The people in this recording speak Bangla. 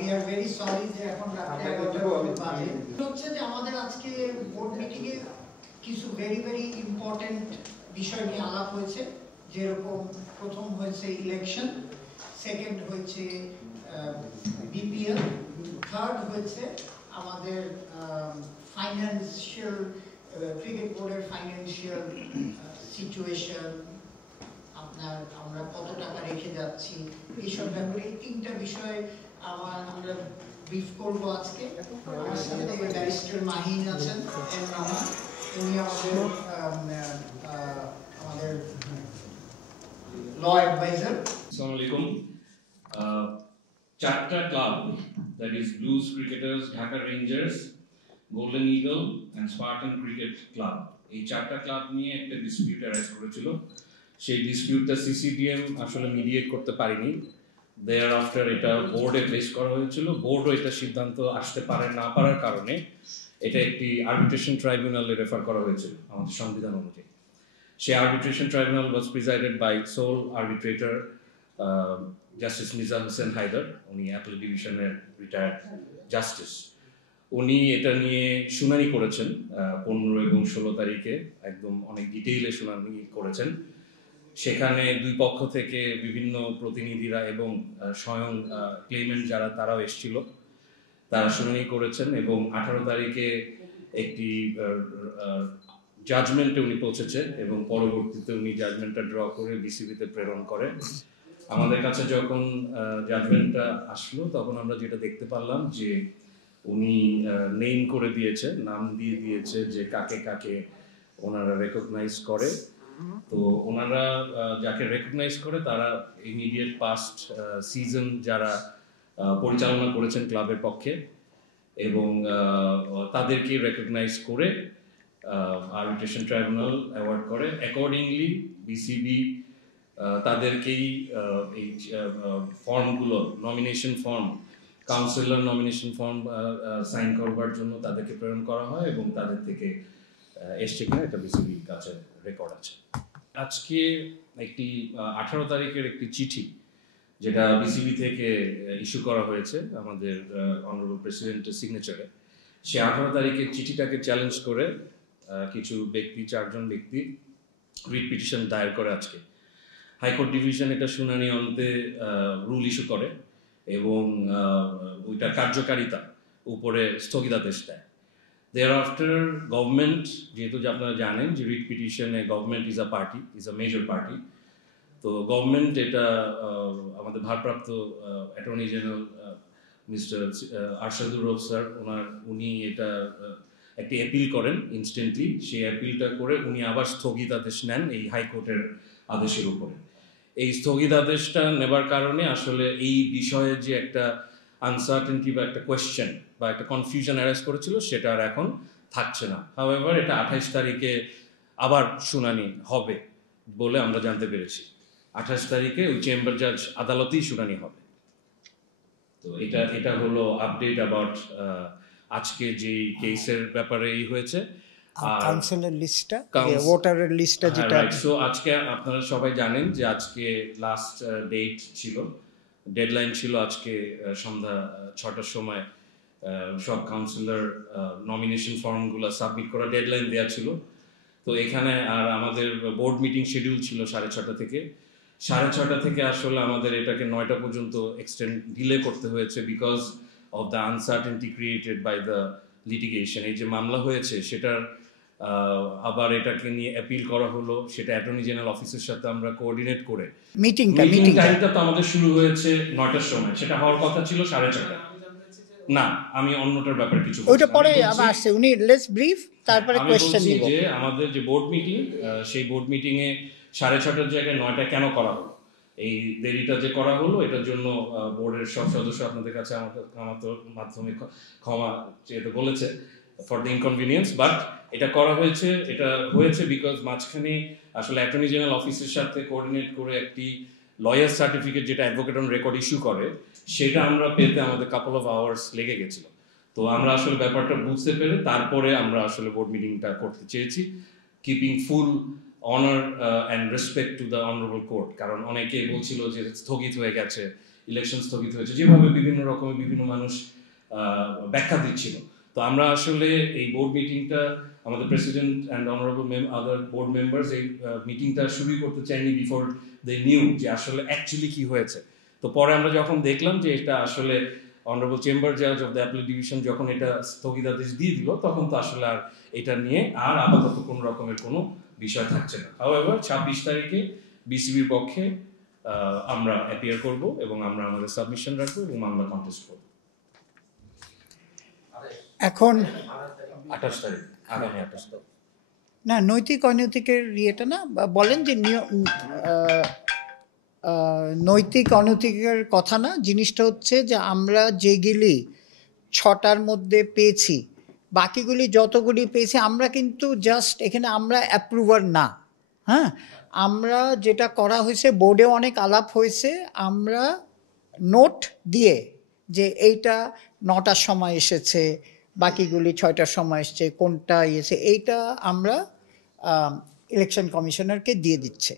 we are very sorry যে এখন রাতে 11টা বাজে হচ্ছে যে আমাদের আজকে বোর্ড মিটিং এ কিছু very ইম্পর্টেন্ট বিষয় নিয়ে আলাপ হয়েছে যেরকম প্রথম হয়েছে ইলেকশন সেকেন্ড হয়েছে বিপিএল থার্ড হয়েছে আমাদের ফাইন্যান্সিয়াল ক্রিকেট বোর্ডের ফাইন্যান্সিয়াল সিচুয়েশন আমরা কত টাকা রেখে যাচ্ছি এইসব ব্যাপারে তিনটা বিষয় আমরা ব্রিফ করব আজকে আমার সাথে ব্যারিস্টার মাহিন আছেন উনি আমাদের ল অ্যাডভাইজার। আসসালামু আলাইকুম। চারটা club, that is Blues Cricketers, Dhaka Rangers, Golden Eagle and Spartan Cricket Club, এই চারটা ক্লাব নিয়ে একটা ডিসপিউট অ্যারাইজ করেছিল। সেই ডিসপিউটটা সিসিডিএম আসলে মিডিয়েট করতে পারেনি। দেয়ার আফটার এটা বোর্ডে প্লেস করা হয়েছিল। বোর্ডও এটা সিদ্ধান্ত আসতে পারে না পারার কারণে এটা একটি আর্বিট্রেশন ট্রাইব্যুনালে রেফার করা হয়েছিল আমাদের সংবিধান অনুযায়ী। সেই arbitration tribunal was presided by sole arbitrator justice Mirza Hossain Haider. উনি অ্যাপেল ডিভিশনের রিটায়ার্ড জাস্টিস। উনি এটা নিয়ে শুনানি করেছেন 15 এবং 16 তারিখে, একদম অনেক ডিটেইলে শুনানি করেছেন। সেখানে দুই পক্ষ থেকে বিভিন্ন প্রতিনিধিরা এবং স্বয়ং ক্লেমেন্ট যারা তারাও এসেছিল, তারা শুনানি করেছেন এবং 18 তারিখে একটি জাজমেন্টে উনি পৌঁছেছে এবং পরবর্তীতে উনি জাজমেন্টটা ড্র করে বিসিবিতে প্রেরণ করে। আমাদের কাছে যখন জাজমেন্টটা আসলো তখন আমরা যেটা দেখতে পারলাম যে উনি নেম করে দিয়েছে, নাম দিয়ে দিয়েছে যে কাকে কাকে ওনারা রেকগনাইজ করে। তো ওনারা যাকে রেকগনাইজ করে তারা ইমিডিয়েট পাস্ট সিজন যারা পরিচালনা করেছেন ক্লাবের পক্ষে এবং তাদেরকে রেকগনাইজ করে আর্বিট্রেশন ট্রাইব্যুনাল অ্যাওয়ার্ড করে। অ্যাকর্ডিংলি বিসিবি তাদেরকেই এই ফর্মগুলো, nomination form, councillor nomination form sign করবার জন্য তাদেরকে প্রেরণ করা হয় এবং তাদের থেকে এসছে কিনা এটা বিসিবির কাছে রেকর্ড আছে। আজকে একটি 18 তারিখের একটি চিঠি যেটা বিসিবি থেকে ইস্যু করা হয়েছে আমাদের অনারেবল প্রেসিডেন্টের সিগনেচারে, সে 18 তারিখের চিঠিটাকে চ্যালেঞ্জ করে কিছু ব্যক্তি, 4 জন ব্যক্তি রিট পিটিশন দায়ের করে আজকে। হাইকোর্ট ডিভিশন এটা শুনানি অন্তে রুল ইস্যু করে এবং ওইটার কার্যকারিতা উপরে স্থগিতাদেশ দেয়। Thereafter গভর্নমেন্ট, যেহেতু আপনারা জানেন যে রিট পিটিশনে government is a major party, তো গভর্নমেন্ট এটা আমাদের ভারপ্রাপ্ত attorney general mister Arshadur Rouf sir উনি এটা একটি অ্যাপিল করেন ইনস্ট্যান্টলি। সেই অ্যাপিলটা করে উনি আবার স্থগিতাদেশ নেন এই হাইকোর্টের আদেশের উপরে। এই স্থগিতাদেশটা নেবার কারণে আসলে এই বিষয়ে যে একটা আনসার্টেনটি বা একটা কোয়েশ্চেন বা একটা কনফিউশন অ্যারাইজ করেছিল সেটা আর এখন থাকছে না। হাউএভার এটা 28 তারিখে আবার শুনানি হবে বলে আমরা জানতে পেরেছি। 28 তারিখে ওই চেম্বার জাজ আদালতেই শুনানি হবে। তো এটা হলো আপডেট অ্যাবাউট আজকে যে কেসের ব্যাপারে হয়েছে। কাউন্সিলের লিস্টটা, ভোটারের লিস্টটা যেটা, সো আজকে আপনারা সবাই জানেন যে আজকে লাস্ট ডেট ছিল, ডেডলাইন ছিল আজকে সন্ধ্যা 6টার সময় সব কাউন্সিলর নমিনেশন ফর্মগুলো সাবমিট করা ডেডলাইন দেওয়া ছিল। তো এখানে আর আমাদের বোর্ড মিটিং শিডিউল ছিল 6:30 থেকে। 6:30 থেকে আসলে আমাদের এটাকে 9টা পর্যন্ত এক্সটেন্ড ডিলে করতে হয়েছে because of the uncertainty created by the litigation. এই যে মামলা হয়েছে সেটার আবার এটাকে নিয়ে অ্যাপিল করা হলো, সেটা অ্যাটর্নি জেনারেল অফিসের সাথে আমরা কোঅর্ডিনেট করে মিটিং টাইমটা তো আমাদের শুরু হয়েছে 9টার সময়, সেটা হওয়ার কথা ছিল 4:30। না, আমি অন্যটার ব্যাপারে কিছু ওইটা পরে আবার আসছে, উনি লেটস ব্রিফ তারপরে কোশ্চেন নিব। যে আমাদের যে বোর্ড মিটিং, সেই বোর্ড মিটিং এ 6:30টার জায়গায় 9টা কেন করা হলো, এই দেরিটা যে করা হলো এটার জন্য বোর্ডের সব সদস্য আপনাদের কাছে আমার মাধ্যমে ক্ষমা চেয়ে বলেছে ফর দ্য ইনকনভিনিয়েন্স। বাট এটা করা হয়েছে, এটা হয়েছে বিকজ মাঝখানে আসলে অ্যাটর্নি জেনারেল অফিসের সাথে কোঅর্ডিনেট করে একটি লয়ার সার্টিফিকেট যেটা অ্যাডভোকেট অন রেকর্ড ইস্যু করে সেটা আমরা পেতে আমাদের কাপল অফ আওয়ার্স লেগে গেছিল। তো আমরা আসলে ব্যাপারটা বুঝতে পেরে তারপরে আমরা আসলে বোর্ড মিটিংটা করতে চেয়েছি, keeping full honour and respect to the honourable court. কারণ অনেকে বলছিল যে স্থগিত হয়ে গেছে, ইলেকশন স্থগিত হয়েছে, যেভাবে বিভিন্ন রকমের বিভিন্ন মানুষ ব্যাখ্যা দিচ্ছিল। তো আমরা আসলে এই বোর্ড মিটিংটা, আমাদের president and honourable other board members এই মিটিংটা শুরু করতে চাইনি বিফোর দে নিউ যে আসলে অ্যাকচুয়ালি কি হয়েছে। তো পরে আমরা যখন দেখলাম যে এটা আসলে অনারেবল চেম্বার জাজ অফ দ্য অ্যাপিলেট ডিভিশন যখন এটা স্থগিতাদেশ দিয়ে দিল, তখন তো আসলে আর এটা নিয়ে আর আপাতত কোনো রকমের কোনো বিষয় থাকছে না। হাউএভার 26 তারিখে বিসিবির পক্ষে আমরা অ্যাপিয়ার করব এবং আমরা আমাদের সাবমিশন রাখবো এবং মামলা কন্টেস্ট করব। এখন 28 তারিখ, আগামী 28 তারিখ। না, নৈতিক অনৈতিকের ইয়েটা না বলেন যে নৈতিক অনৈতিকের কথা না, জিনিসটা হচ্ছে যে আমরা যেগুলি 6টার মধ্যে পেয়েছি, বাকিগুলি যতগুলি পেয়েছি আমরা কিন্তু জাস্ট এখানে আমরা অ্যাপ্রুভার না। হ্যাঁ, আমরা যেটা করা হয়েছে, বোর্ডে অনেক আলাপ হয়েছে, আমরা নোট দিয়ে যে এইটা 9টার সময় এসেছে, বাকিগুলি 6টার সময় এসছে, কোনটা এসে, এইটা আমরা ইলেকশন কমিশনারকে দিয়ে দিচ্ছে।